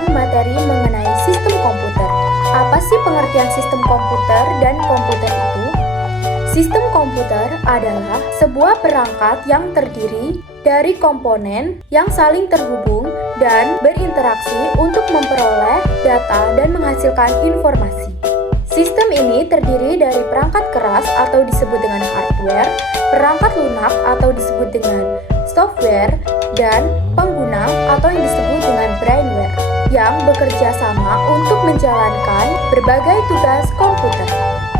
mendengarkan materi mengenai sistem komputer. Apa sih pengertian sistem komputer dan komputer itu? Sistem komputer adalah sebuah perangkat yang terdiri dari komponen yang saling terhubung dan berinteraksi untuk memperoleh data dan menghasilkan informasi. Sistem ini terdiri dari perangkat keras atau disebut dengan hardware, perangkat lunak atau disebut dengan software, dan pengguna atau yang disebut dengan brainware yang bekerja sama untuk menjalankan berbagai tugas komputer.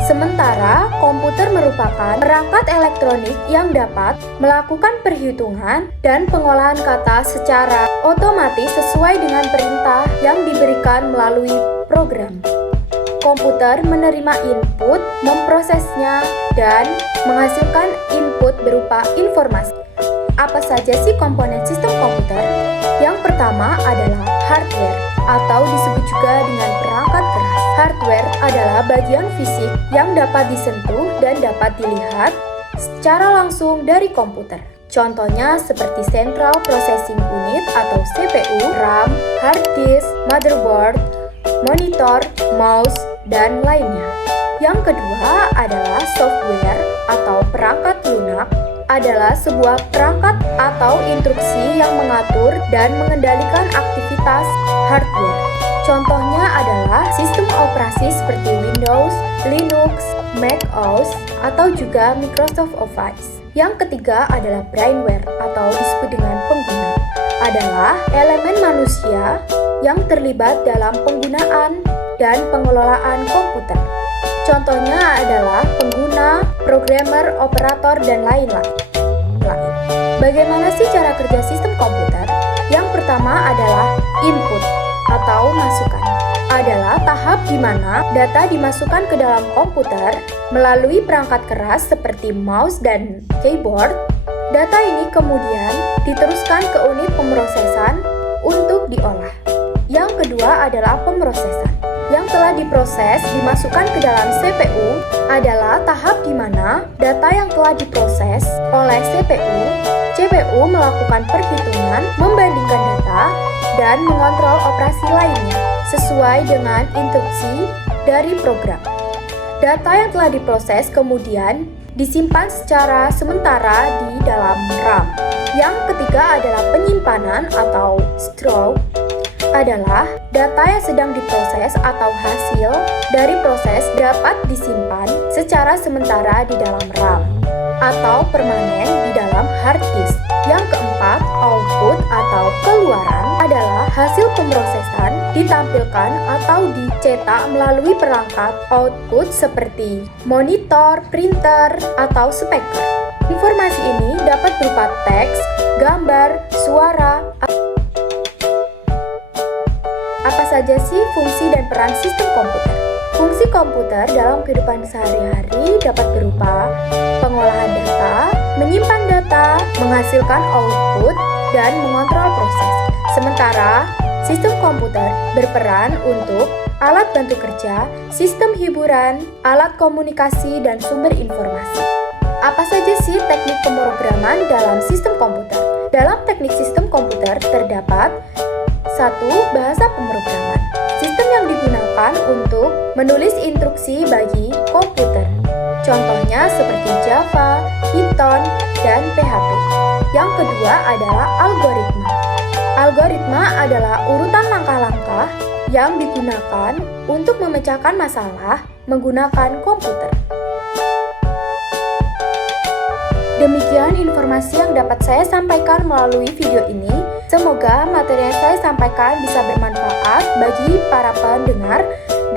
Sementara komputer merupakan perangkat elektronik yang dapat melakukan perhitungan dan pengolahan kata secara otomatis sesuai dengan perintah yang diberikan melalui program. Komputer menerima input, memprosesnya, dan menghasilkan input berupa informasi. Apa saja sih komponen sistem komputer? Yang pertama adalah hardware atau disebut juga dengan perangkat keras. Hardware adalah bagian fisik yang dapat disentuh dan dapat dilihat secara langsung dari komputer. Contohnya seperti Central Processing Unit atau CPU, RAM, hard disk, motherboard, monitor, mouse, dan lainnya. Yang kedua adalah software atau perangkat lunak adalah sebuah perangkat atau instruksi yang mengatur dan mengendalikan aktivitas hardware. Contohnya adalah sistem operasi seperti Windows, Linux, Mac OS, atau juga Microsoft Office. Yang ketiga adalah brainware atau disebut dengan pengguna. Adalah elemen manusia yang terlibat dalam penggunaan dan pengelolaan komputer. Contohnya adalah pengguna, programmer, operator, dan lain-lain. Bagaimana sih cara kerja sistem komputer? Yang pertama adalah input atau masukan. Adalah tahap di mana data dimasukkan ke dalam komputer melalui perangkat keras seperti mouse dan keyboard. Data ini kemudian diteruskan ke unit pemrosesan untuk diolah. Yang kedua adalah pemrosesan. Yang telah diproses dimasukkan ke dalam CPU adalah tahap di mana data yang telah diproses oleh CPU melakukan perhitungan, membandingkan data, dan mengontrol operasi lainnya sesuai dengan instruksi dari program. Data yang telah diproses kemudian disimpan secara sementara di dalam RAM. Yang ketiga adalah penyimpanan atau store. Adalah data yang sedang diproses atau hasil dari proses dapat disimpan secara sementara di dalam RAM atau permanen di dalam hard disk. Yang keempat, output atau keluaran adalah hasil pemrosesan ditampilkan atau dicetak melalui perangkat output seperti monitor, printer, atau speaker. Informasi ini dapat berupa teks, gambar, suara. Apa saja sih fungsi dan peran sistem komputer? Fungsi komputer dalam kehidupan sehari-hari dapat berupa pengolahan data, menyimpan data, menghasilkan output, dan mengontrol proses. Sementara, sistem komputer berperan untuk alat bantu kerja, sistem hiburan, alat komunikasi, dan sumber informasi. Apa saja sih teknik pemrograman dalam sistem komputer? Dalam teknik sistem komputer terdapat 1. Bahasa pemrograman. Sistem yang digunakan untuk menulis instruksi bagi komputer. Contohnya seperti Java, Python, dan PHP. Yang kedua adalah algoritma. Algoritma adalah urutan langkah-langkah yang digunakan untuk memecahkan masalah menggunakan komputer. Demikian informasi yang dapat saya sampaikan melalui video ini. Semoga materi yang saya sampaikan bisa bermanfaat bagi para pendengar,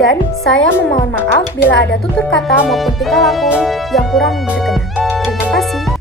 dan saya memohon maaf bila ada tutur kata maupun tingkah laku yang kurang berkenan. Terima kasih.